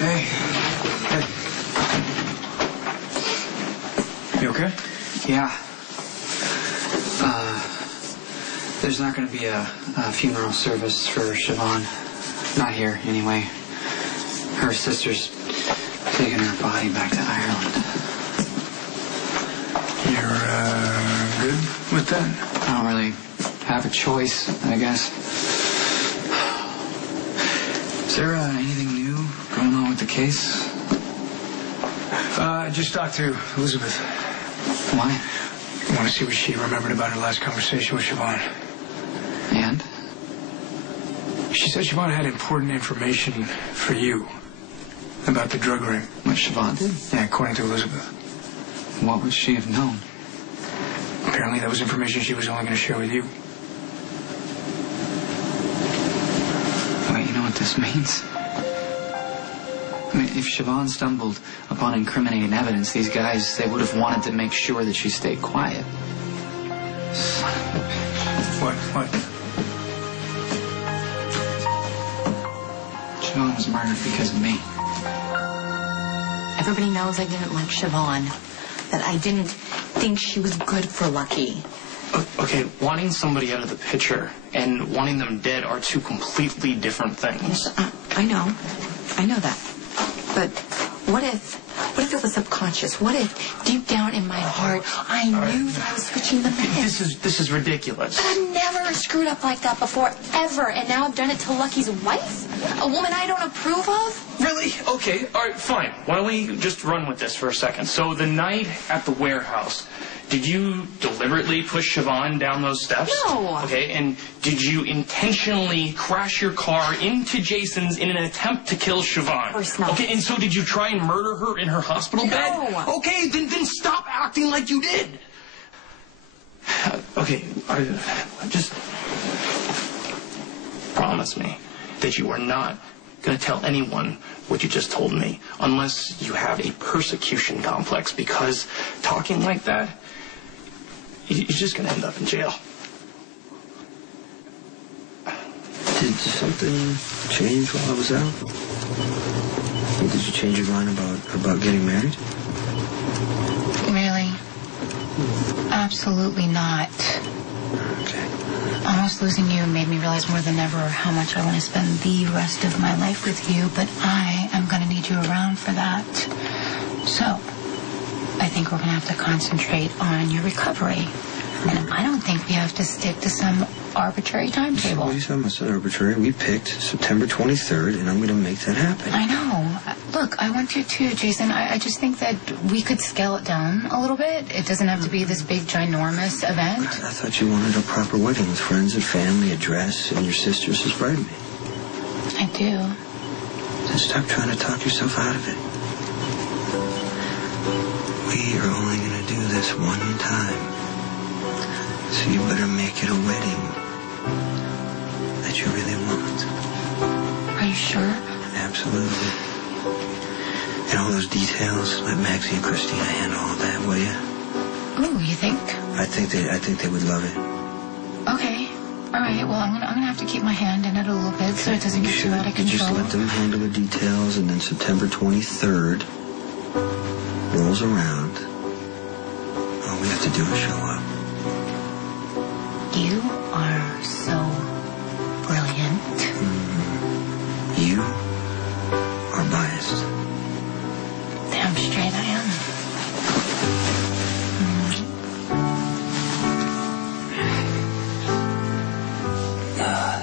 Hey. Hey. You okay? Yeah. There's not going to be a funeral service for Siobhan. Not here, anyway. Her sister's taking her body back to Ireland. You're, good with that? I don't really have a choice, I guess. Is there anything new going on with the case? I just talked to Elizabeth. Why? I want to see what she remembered about her last conversation with Siobhan. And? She said Siobhan had important information for you about the drug ring. What Siobhan did? Yeah, according to Elizabeth. What would she have known? Apparently that was information she was only going to share with you. Wait, you know what this means? I mean, if Siobhan stumbled upon incriminating evidence, these guys, they would have wanted to make sure that she stayed quiet. Son of a bitch. What? Siobhan was murdered because of me. Everybody knows I didn't like Siobhan, that I didn't think she was good for Lucky. Okay, wanting somebody out of the picture and wanting them dead are two completely different things. Yes, I know that. But what if it was subconscious? What if deep down in my heart I knew that I was switching the minutes? This is ridiculous. But I've never screwed up like that before, ever. And now I've done it to Lucky's wife? A woman I don't approve of? Really? Okay, all right, fine. Why don't we just run with this for a second? So the night at the warehouse, did you deliberately push Siobhan down those steps? No. Okay, and did you intentionally crash your car into Jason's in an attempt to kill Siobhan? Of course not. Okay, and so did you try and murder her in her hospital bed? No. Okay, then stop acting like you did. Okay, just promise me that you are not going to tell anyone what you just told me unless you have a persecution complex, because talking like that, you're just going to end up in jail. Did something change while I was out? Did you change your mind about getting married? Really? Absolutely not. Okay. Almost losing you made me realize more than ever how much I want to spend the rest of my life with you, but I am going to need you around for that. So, I think we're going to have to concentrate on your recovery. And I don't think we have to stick to some arbitrary timetable. What are you talking about? It's not arbitrary. We picked September 23rd, and I'm going to make that happen. I know. Look, I want you too, Jason. I just think that we could scale it down a little bit. It doesn't have to be this big, ginormous event. I thought you wanted a proper wedding with friends and family, a dress, and your sisters as bridesmaids. I do. Then stop trying to talk yourself out of it. We are only going to do this one time. So you better make it a wedding that you really want. Are you sure? Absolutely. And all those details, let Maxie and Christina handle all that, will you? Ooh, you think? I think they would love it. Okay. All right. Well, I'm gonna have to keep my hand in it a little bit so it doesn't get too out of control. Just let them handle the details, and then September 23rd rolls around. All we have to do is show up. You are so brilliant. You are biased. Damn straight I am.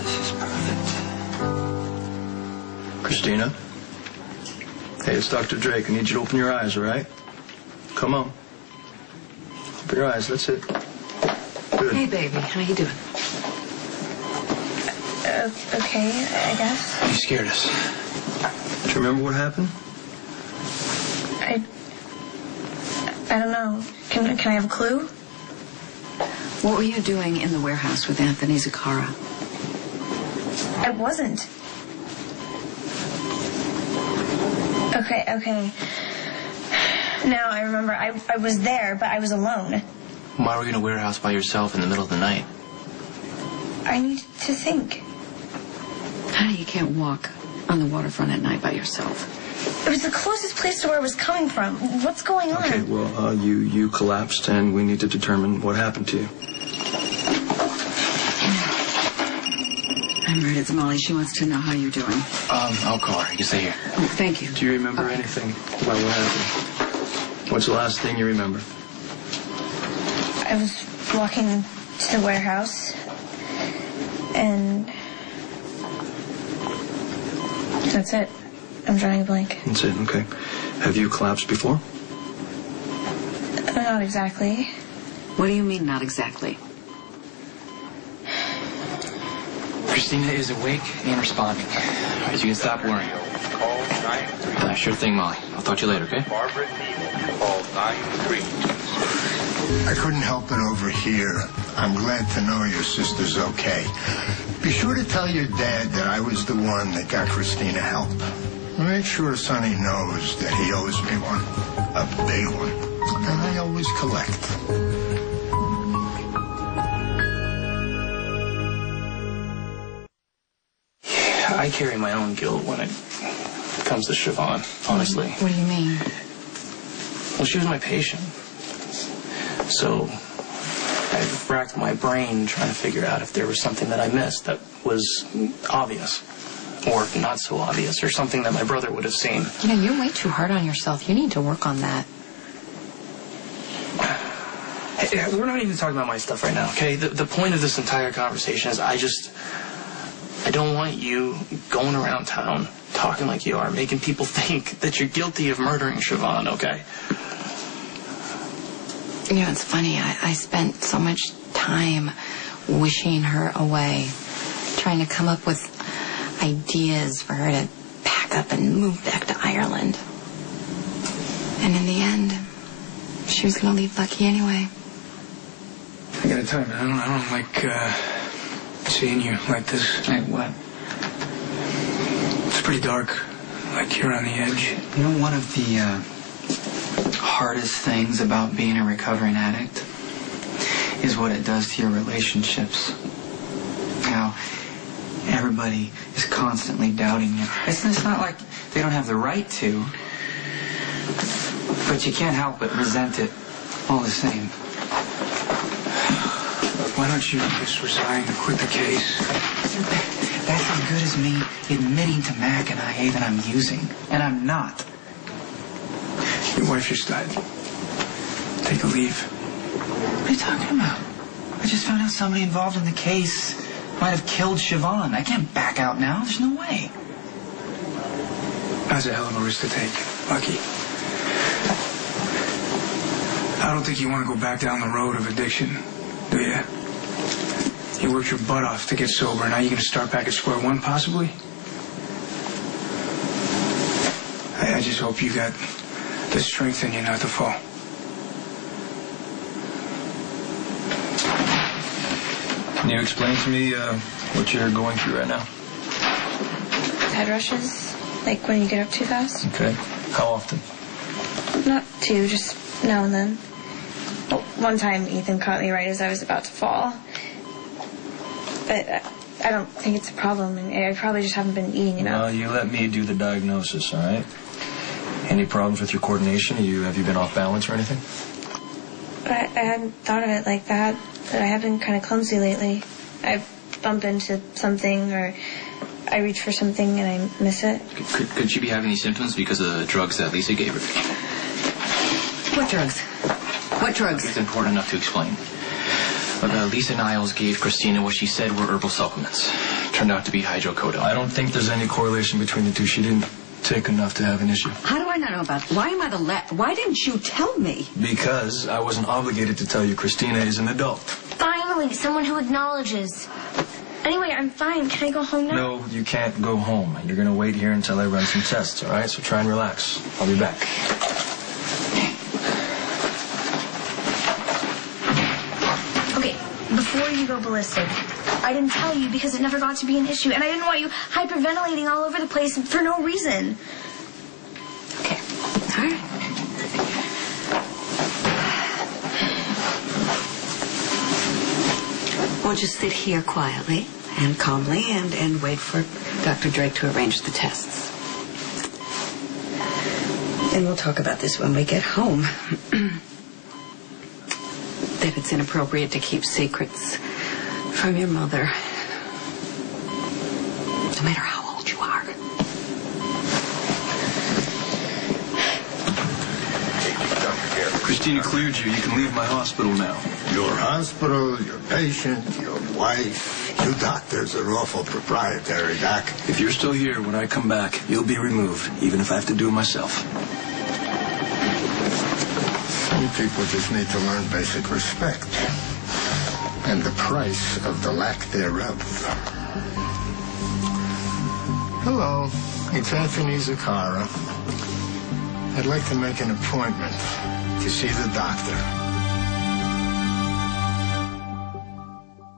This is perfect. Christina? Hey, it's Dr. Drake. I need you to open your eyes, all right? Come on. Open your eyes. That's it. Good. Hey, baby. How you doing? Okay, I guess. You scared us. Do you remember what happened? I don't know. Can I have a clue? What were you doing in the warehouse with Anthony Zakara? I wasn't. Okay. Now I remember I was there, but I was alone. Why were you in a warehouse by yourself in the middle of the night? I need to think. Honey, you can't walk. on the waterfront at night by yourself? It was the closest place to where I was coming from. What's going on? Okay, well, you collapsed, and we need to determine what happened to you. I'm right, it's Molly. She wants to know how you're doing. I'll call her. You stay here. Oh, thank you. Do you remember anything about what happened? What's the last thing you remember? I was walking to the warehouse, and that's it. I'm drawing a blank. That's it, okay. Have you collapsed before? Not exactly. What do you mean, not exactly? Christina is awake and responding. You can stop worrying. Sure thing, Molly. I'll talk to you later, okay? Barbara Neal, call 93. I couldn't help but overhear. I'm glad to know your sister's okay. Be sure to tell your dad that I was the one that got Christina help. Make sure Sonny knows that he owes me one. A big one. And I always collect. I carry my own guilt when it comes to Siobhan, honestly. What do you mean? Well, she was my patient. So I've racked my brain trying to figure out if there was something that I missed that was obvious or not so obvious or something that my brother would have seen. You know, you're way too hard on yourself. You need to work on that. Hey, we're not even talking about my stuff right now, okay? The point of this entire conversation is I don't want you going around town talking like you are, making people think that you're guilty of murdering Siobhan, okay? You know, it's funny. I spent so much time wishing her away, trying to come up with ideas for her to pack up and move back to Ireland. And in the end, she was going to leave Lucky anyway. I gotta tell you, man, I don't like seeing you like this. Hey, what? It's pretty dark, like you're on the edge. You know, one of the hardest things about being a recovering addict is what it does to your relationships. How everybody is constantly doubting you. It's not like they don't have the right to, but you can't help but resent it all the same. Why don't you just resign and quit the case? That's as good as me admitting to Mac and I that I'm using, and I'm not. Your wife just died. Take a leave. What are you talking about? I just found out somebody involved in the case might have killed Siobhan. I can't back out now. There's no way. That's a hell of a risk to take, Lucky. I don't think you want to go back down the road of addiction, do you? You worked your butt off to get sober. Now you're going to start back at square one, possibly? I just hope you got the strength in you not to fall. Can you explain to me what you're going through right now? Head rushes, like when you get up too fast. Okay. How often? Not too, just now and then. Well, one time Ethan caught me right as I was about to fall. But I don't think it's a problem. And I probably just haven't been eating enough. Well, you let me do the diagnosis, all right? Any problems with your coordination? Have you been off balance or anything? I hadn't thought of it like that, but I have been kind of clumsy lately. I bump into something or I reach for something and I miss it. Could she be having these symptoms because of the drugs that Lisa gave her? What drugs? What drugs? It's important enough to explain. But, Lisa Niles gave Christina what she said were herbal supplements. Turned out to be hydrocodone. I don't think there's any correlation between the two. She didn't take enough to have an issue. How do I not know about it? Why am I why didn't you tell me? Because I wasn't obligated to tell you Christina is an adult. Finally, someone who acknowledges. Anyway, I'm fine. Can I go home now? No, you can't go home. You're going to wait here until I run some tests, all right? So try and relax. I'll be back. Okay, before you go ballistic, I didn't tell you because it never got to be an issue, and I didn't want you hyperventilating all over the place for no reason. Okay. All right. We'll just sit here quietly and calmly and wait for Dr. Drake to arrange the tests. And we'll talk about this when we get home. That it's inappropriate to keep secrets from your mother, no matter how old you are. Christina cleared you. You can leave my hospital now. Your hospital, your patient, your wife, you doctors are awful proprietary, Doc. If you're still here when I come back, you'll be removed, even if I have to do it myself. Some people just need to learn basic respect and the price of the lack thereof. Hello, it's Anthony Zakara. I'd like to make an appointment to see the doctor.